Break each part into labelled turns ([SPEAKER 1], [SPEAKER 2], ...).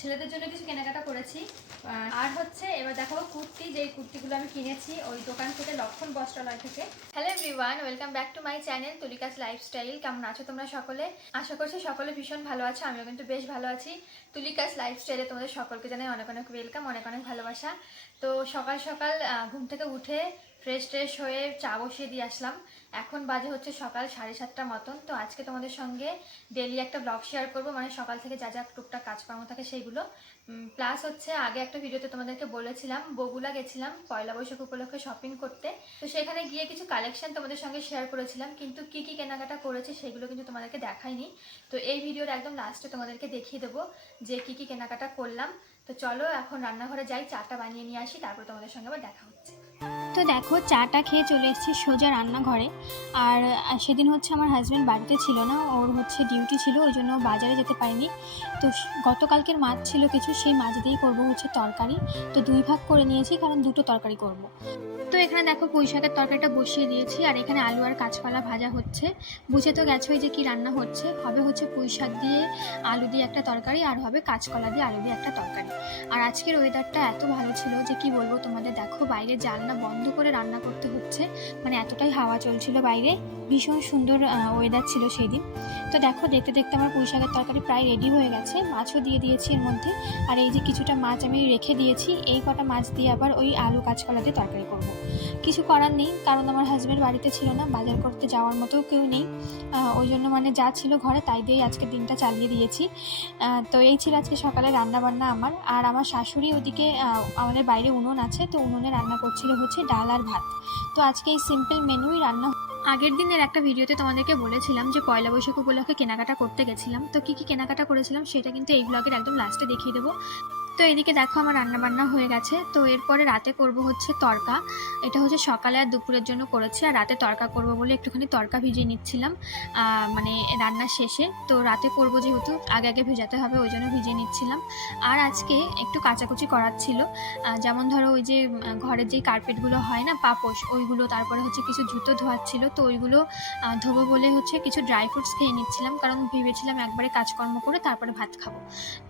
[SPEAKER 1] ছেলেদের জন্য কিছু কেনাকাটা করেছি। আর হচ্ছে এবার দেখাবো কুর্তি, যেই কুর্তিগুলো আমি কিনেছি ওই দোকান থেকে লক্ষণ বস্ত্রালয় থেকে। Hello everyone welcome back to my channel Tulika's lifestyle কেমন আছো তোমরা সকলে? আশা করছি সকলে ভীষণ ভালো আছো, আমিও কিন্তু বেশ ভালো আছি। তুলিকাস লাইফস্টাইলে তোমাদের সকলকে জানাই অনেক অনেক ওয়েলকাম অনেক অনেক ভালোবাসা। তো সকাল সকাল ঘুম থেকে উঠে ফ্রেশ ট্রেশ হয়ে চা বসিয়ে দিয়ে আসলাম। এখন বাজে হচ্ছে সকাল সাড়ে সাতটা মতন। তো আজকে তোমাদের সঙ্গে ডেলি একটা ব্লগ শেয়ার করব। মানে সকাল থেকে যা যা টুকটাক কাজকর্ম থাকে সেইগুলো। প্লাস হচ্ছে আগে একটা ভিডিওতে তোমাদেরকে বলেছিলাম বগুলা গেছিলাম পয়লা বৈশাখ উপলক্ষে শপিং করতে। তো সেখানে গিয়ে কিছু কালেকশন তোমাদের সঙ্গে শেয়ার করেছিলাম। কিন্তু কি কি কেনাকাটা করেছে সেগুলো কিন্তু তোমাদেরকে দেখাইনি। তো এই ভিডিওর একদম লাস্টে তোমাদেরকে দেখিয়ে দেবো যে কি কি কেনাকাটা করলাম। তো চলো এখন রান্নাঘরে যাই, চাটা বানিয়ে নিয়ে আসি, তারপর তোমাদের সঙ্গে আবার দেখা হচ্ছে।
[SPEAKER 2] তো দেখো, চাটা খেয়ে চলে এসেছি সোজা রান্নাঘরে। আর সেদিন হচ্ছে আমার হাজব্যান্ড বাড়িতে ছিল না, ওর হচ্ছে ডিউটি ছিল, ওই জন্য বাজারে যেতে পারিনি। তো গতকালকের মাছ ছিল কিছু, সেই মাছ দিয়েই করব হচ্ছে তরকারি। তো দুই ভাগ করে নিয়েছি, কারণ দুটো তরকারি করব। তো এখানে দেখো পুঁই শাকের তরকারিটা বসিয়ে দিয়েছি, আর এখানে আলু আর কাঁচকলা ভাজা হচ্ছে। বুঝে তো গেছোই যে কি রান্না হচ্ছে। হবে হচ্ছে পুঁই শাক দিয়ে আলু দিয়ে একটা তরকারি, আর হবে কাঁচকলা দিয়ে আলু দিয়ে একটা তরকারি। আর আজকের ওয়েদারটা এত ভালো ছিল যে কি বলব তোমাদের? দেখো, বাইরে জানলা বন্ধ করে রান্না করতে হচ্ছে। মানে এতটাই হাওয়া চলছিল বাইরে। ভীষণ সুন্দর ওয়েদার ছিল সেই দিন তো দেখো, দেখতে দেখতে আমার পুঁই শাকের তরকারি প্রায় রেডি হয়ে গেছে। মাছও দিয়ে দিয়েছি এর মধ্যে। আর এই যে কিছুটা মাছ আমি রেখে দিয়েছি, এই কটা মাছ দিয়ে আবার ওই আলু কাঁচকলা দিয়ে তরকারি করব। কিছু করার নেই, কারণ আমার হাজব্যান্ড বাড়িতে ছিল না, বাজার করতে যাওয়ার মতো কেউ নেই। ওই জন্য মানে যা ছিল ঘরে তাই দিয়েই আজকে দিনটা চালিয়ে দিয়েছি। তো এই ছিল আজকে সকালে রান্না বান্না আমার। আর আমার শাশুড়ি ওদিকে আমাদের বাইরে উনুন আছে, তো উনুনে রান্না করছিল হচ্ছে ডাল আর ভাত। তো আজকে এই সিম্পল মেনুই রান্না আগের দিনের একটা ভিডিওতে তোমাদেরকে বলেছিলাম যে পয়লা বৈশাখ উপলক্ষে কেনাকাটা করতে গেছিলাম। তো কী কী কেনাকাটা করেছিলাম সেটা কিন্তু এই ব্লগের একদম লাস্টে দেখিয়ে দেবো। তো এদিকে দেখো আমার রান্না বান্না হয়ে গেছে। তো এরপরে রাতে করব হচ্ছে তরকা। এটা হচ্ছে সকালে আর দুপুরের জন্য করেছি। আর রাতে তরকা করব বলে একটুখানি তরকা ভিজিয়ে নিচ্ছিলাম মানে রান্নার শেষে। তো রাতে করব যেহেতু, আগে আগে ভেজাতে হবে, ওই জন্য ভিজিয়ে নিচ্ছিলাম। আর আজকে একটু কাচাকুচি করার ছিল। যেমন ধরো ওই যে ঘরের যেই কার্পেটগুলো হয় না, পাপোশ, ওইগুলো তারপরে হচ্ছে কিছু জুতো ধোয়ার ছিল। তো ওইগুলো ধোবো বলে হচ্ছে কিছু ড্রাই ফ্রুটস খেয়ে নিচ্ছিলাম। কারণ ভেবেছিলাম একবারে কাজকর্ম করে তারপরে ভাত খাব।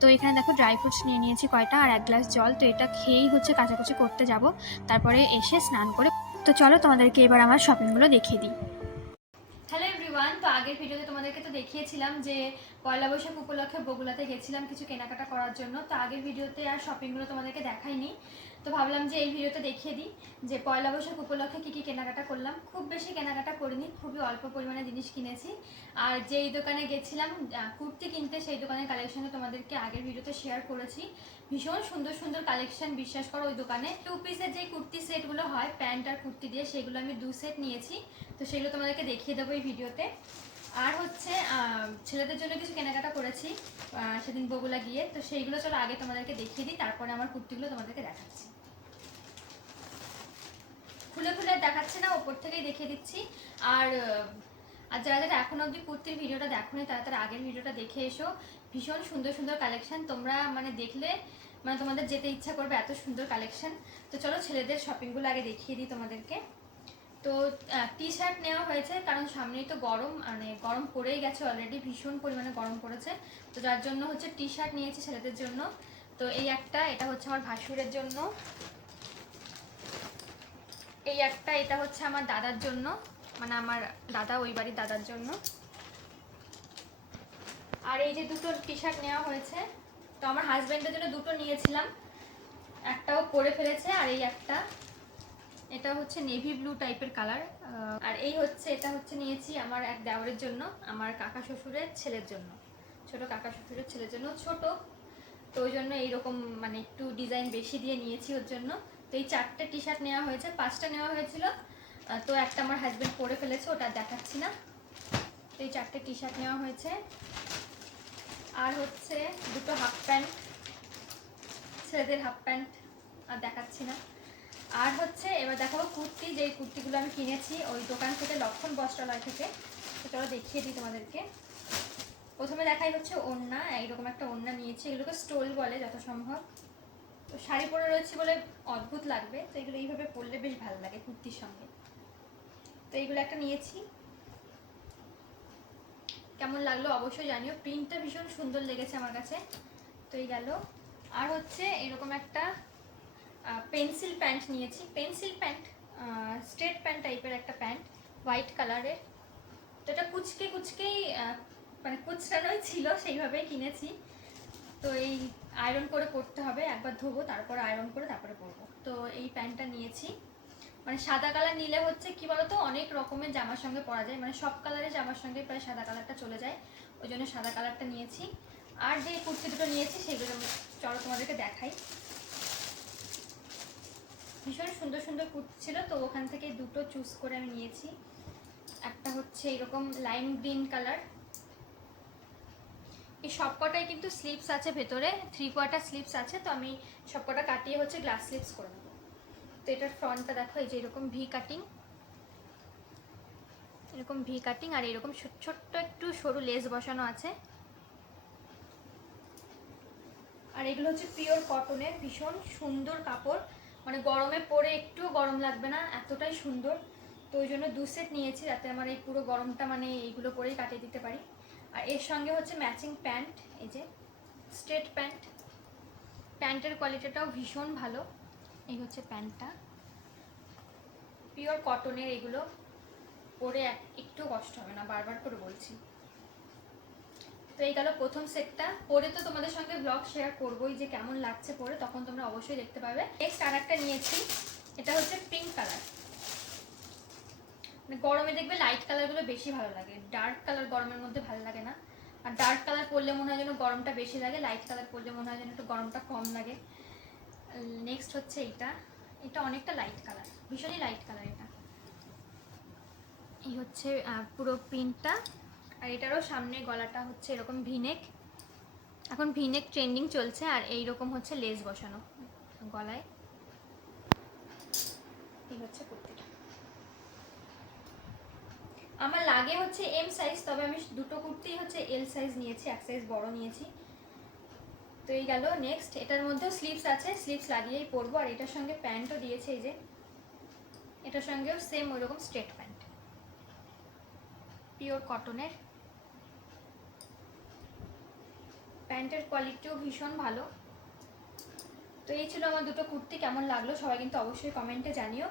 [SPEAKER 2] তো এখানে দেখো ড্রাই ফ্রুটস নিয়ে নিয়েছি কয়টা আর এক গ্লাস জল, তো এটা খেয়েই হচ্ছে কাছাকাছি করতে যাব। তারপরে এসে স্নান করে, তো চলো তোমাদেরকে এবার আমার শপিংগুলো দেখিয়ে দিই।
[SPEAKER 1] হ্যালো এভরিওয়ান তো আগের ভিডিওতে তোমাদেরকে তো দেখিয়েছিলাম যে পয়লা বৈশাখ উপলক্ষে বগুলাতে গেছিলাম কিছু কেনাকাটা করার জন্য, তো আগের ভিডিওতে আর শপিংগুলো তোমাদেরকে দেখাইনি। তো ভাবলাম যে এই ভিডিওতে দেখিয়ে দিই যে পয়লা বৈশাখ উপলক্ষে কী কী কেনাকাটা করলাম। খুব বেশি কেনাকাটা করিনি, খুবই অল্প পরিমাণে জিনিস কিনেছি। আর যেই দোকানে গেছিলাম কুর্তি কিনতে সেই দোকানের কালেকশনে তোমাদেরকে আগের ভিডিওতে শেয়ার করেছি। ভীষণ সুন্দর সুন্দর কালেকশন বিশ্বাস করো ওই দোকানে। টু পিসের যে কুর্তি সেটগুলো হয়, প্যান্ট আর কুর্তি দিয়ে, সেগুলো আমি দু সেট নিয়েছি। তো সেগুলো তোমাদেরকে দেখিয়ে দেবো এই ভিডিওতে। আর হচ্ছে ছেলেদের জন্য কিছু কেনাকাটা করেছি সেদিন বগুলা গিয়ে। তো সেইগুলো চলো আগে তোমাদেরকে দেখিয়ে দিই, তারপরে আমার কুর্তিগুলো তোমাদেরকে দেখাচ্ছি। খুলে খুলে দেখাচ্ছে না, ওপর থেকেই দেখিয়ে দিচ্ছি। আর আর যারা যারা এখন অবধি কুর্তির ভিডিওটা দেখোনি, তারা তারা আগের ভিডিওটা দেখে এসো। ভীষণ সুন্দর সুন্দর কালেকশন। তোমরা মানে দেখলে মানে তোমাদের যেতে ইচ্ছা করবে এত সুন্দর কালেকশন। তো চলো ছেলেদের শপিংগুলো আগে দেখিয়ে দিই তোমাদেরকে। তো টি শার্ট নেওয়া হয়েছে, কারণ সামনেই তো গরম মানে গরম পড়েই গেছে অলরেডি ভীষণ পরিমাণে গরম পড়েছে। তো যার জন্য হচ্ছে টি শার্ট নিয়েছি ছেলেদের জন্য। তো এই একটা, এটা হচ্ছে আমার ভাসুরের জন্য। এই একটা, এটা হচ্ছে আমার দাদার জন্য মানে আমার দাদা, ওই বাড়ির দাদার জন্য। আর এই যে দুটো টি শার্ট নেওয়া হয়েছে, তো আমার হাজব্যান্ডের জন্য দুটো নিয়েছিলাম। একটাও পরে ফেলেছে, আর এই একটা এটা হচ্ছে নেভি ব্লু টাইপের কালার আর এই হচ্ছে, এটা হচ্ছে নিয়েছি আমার এক দেওরের জন্য, আমার কাকা শ্বশুরের ছেলের জন্য, ছোট কাকা শ্বশুরের ছেলের জন্য, ছোট। তো ওই জন্য এইরকম মানে একটু ডিজাইন বেশি দিয়ে নিয়েছি ওর জন্য। তো এই চারটে টি শার্ট নেওয়া হয়েছে, পাঁচটা নেওয়া হয়েছিল। তো একটা আমার হাজব্যান্ড পরে ফেলেছে, ওটা দেখাচ্ছি না। তো এই চারটে টি শার্ট নেওয়া হয়েছে। আর হচ্ছে দুটো হাফ প্যান্ট ছেলেদের হাফ প্যান্ট আর দেখাচ্ছি না। আর হচ্ছে, এবার দেখাবো যেই কুর্তিগুলো আমি কিনেছি, ওই দোকান থেকে লক্ষণ বস্ত্রালয় থেকে চলো দেখিয়ে দিই তোমাদেরকে। প্রথমে দেখাই হচ্ছে ওড়না, এইরকম একটা ওড়না নিয়েছি, এগুলোকে স্টোল বলে যত সম্ভব তো শাড়ি পরে রয়েছে বলে অদ্ভুত লাগবে, তো এগুলো এইভাবে পরলে বেশ ভালো লাগে কুর্তির সঙ্গে। তো এইগুলো একটা নিয়েছি। কেমন লাগল অবশ্যই জানিও, প্রিন্টটা ভীষণ সুন্দর লেগেছে আমার কাছে। তো এই গেল। আর হচ্ছে এরকম একটা পেন্সিল প্যান্ট নিয়েছি। পেন্সিল প্যান্ট টাইপের একটা প্যান্ট, হোয়াইট কালারের। তো এটা কুচকে কুচকেই মানে কুচড়ানোই ছিল, সেইভাবেই কিনেছি। তো এই আয়রন করে পরতে হবে, একবার ধোবো, তারপর আয়রন করে তারপরে পরবো। তো এই প্যান্টটা নিয়েছি। মানে সাদা কালার নিলে হচ্ছে কি বলতো, অনেক রকমের জামার সঙ্গে পরা যায়। মানে সব কালারের জামার সঙ্গে প্রায় সাদা কালারটা চলে যায়। ওই জন্য সাদা কালারটা নিয়েছি। আর যে কুর্তি দুটো নিয়েছি, সেগুলো চলো তোমাদেরকে দেখাই। ভীষণ সুন্দর সুন্দর কুর্তি ছিল, তো ওখান থেকে দুটো চুজ করে আমি নিয়েছি। একটা হচ্ছে এরকম লাইম গ্রিন কালার এই সবকটাই কিন্তু স্লিপস আছে ভেতরে থ্রি কোয়ার্টার স্লিপস আছে, তো আমি সবকটা কাটিয়ে হচ্ছে গ্লাস স্লিপস করে নেব। তো এটার ফ্রন্টটা দেখো, এই যে এরকম ভি কাটিং এরকম ভি কাটিং আর এরকম ছোট- ছোট্ট একটু সরু লেস বসানো আছে। আর এগুলো হচ্ছে পিওর কটনের ভীষণ সুন্দর কাপড়। মানে গরমে পরে একটুও গরম লাগবে না, এতটাই সুন্দর। তো ওই জন্য দু সেট নিয়েছি যাতে আমার এই পুরো গরমটা মানে এইগুলো পরেই কাটিয়ে দিতে পারি। আর এর সঙ্গে হচ্ছে ম্যাচিং প্যান্ট এই যে স্ট্রেট প্যান্ট প্যান্টের কোয়ালিটিটাও ভীষণ ভালো। এই হচ্ছে প্যান্টটা। পিওর কটনের এগুলো পরে এক- একটু কষ্ট হবে না, বারবার করে বলছি। এই গেল প্রথম সেটটা পরে তো তোমাদের সঙ্গে ব্লগ শেয়ার করবোই যে কেমন লাগছে পরে, তখন তোমরা অবশ্যই দেখতে পাবে। নেক্সট আর একটা নিয়েছি, এটা হচ্ছে পিঙ্ক কালার মানে গরমে দেখবে লাইট কালারগুলো বেশি ভালো লাগে। ডার্ক কালার গরমের মধ্যে ভালো লাগে না। আর ডার্ক কালার পরলে মনে হয় যেন গরমটা বেশি লাগে লাইট কালার পরলে মনে হয় যেন একটু গরমটা কম লাগে। নেক্সট হচ্ছে এইটা। এটা অনেকটা লাইট কালার ভীষণই লাইট কালার এটা। এই হচ্ছে পুরো প্রিন্টটা আর এটারও সামনে গলাটা হচ্ছে এরকম ভিনেক। এখন ভিনেক ট্রেন্ডিং চলছে আর এই রকম হচ্ছে লেস বসানো গলায়। এই হচ্ছে কুর্তিটা। আমার লাগে হচ্ছে এম সাইজ তবে আমি দুটো কুর্তি হচ্ছে এল সাইজ নিয়েছি, এক সাইজ বড় নিয়েছি। তো এই গেল নেক্সট এটার মধ্যেও স্লিভস আছে স্লিভস লাগিয়েই পরবো। আর এটার সঙ্গে প্যান্টও দিয়েছে এই যে। এটার সঙ্গেও সেম ওইরকম স্ট্রেট প্যান্ট পিওর কটনের প্যান্টের কোয়ালিটিও ভীষণ ভালো। তো এই ছিল আমার দুটো কুর্তি, কেমন লাগল সবাই কিন্তু অবশ্যই কমেন্টে জানিও।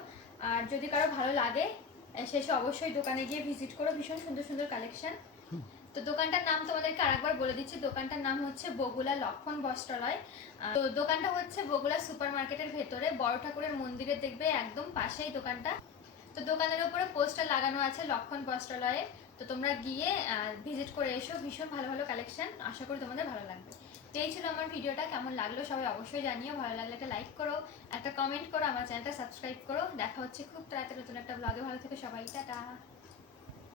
[SPEAKER 1] আর যদি কারও ভালো লাগে শেষে অবশ্যই দোকানে গিয়ে ভিজিট করো, ভীষণ সুন্দর সুন্দর কালেকশন তো দোকানটার নাম তোমাদেরকে আরেকবার বলে দিচ্ছি, দোকানটার নাম হচ্ছে বগুলা লক্ষণ বস্ত্রালয়। তো দোকানটা হচ্ছে বগুলা সুপার মার্কেটের ভেতরে, বড় ঠাকুরের মন্দিরের দেখবে একদম পাশেই দোকানটা। তো দোকানের উপরে পোস্টার লাগানো আছে লক্ষণ বস্ত্রালয়ে। তো তোমরা গিয়ে ভিজিট করে এসো। ভীষণ ভালো ভালো কালেকশন আশা করি তোমাদের ভালো লাগবে। তো এই ছিল আমার ভিডিওটা। কেমন লাগল সবাই অবশ্যই জানিও। ভালো লাগলে একটা লাইক করো, একটা কমেন্ট করো, আমার চ্যানেলটা সাবস্ক্রাইব করো। দেখা হচ্ছে খুব তাড়াতাড়ি নতুন একটা ব্লগে ভালো থেকে সবাই। টাটা।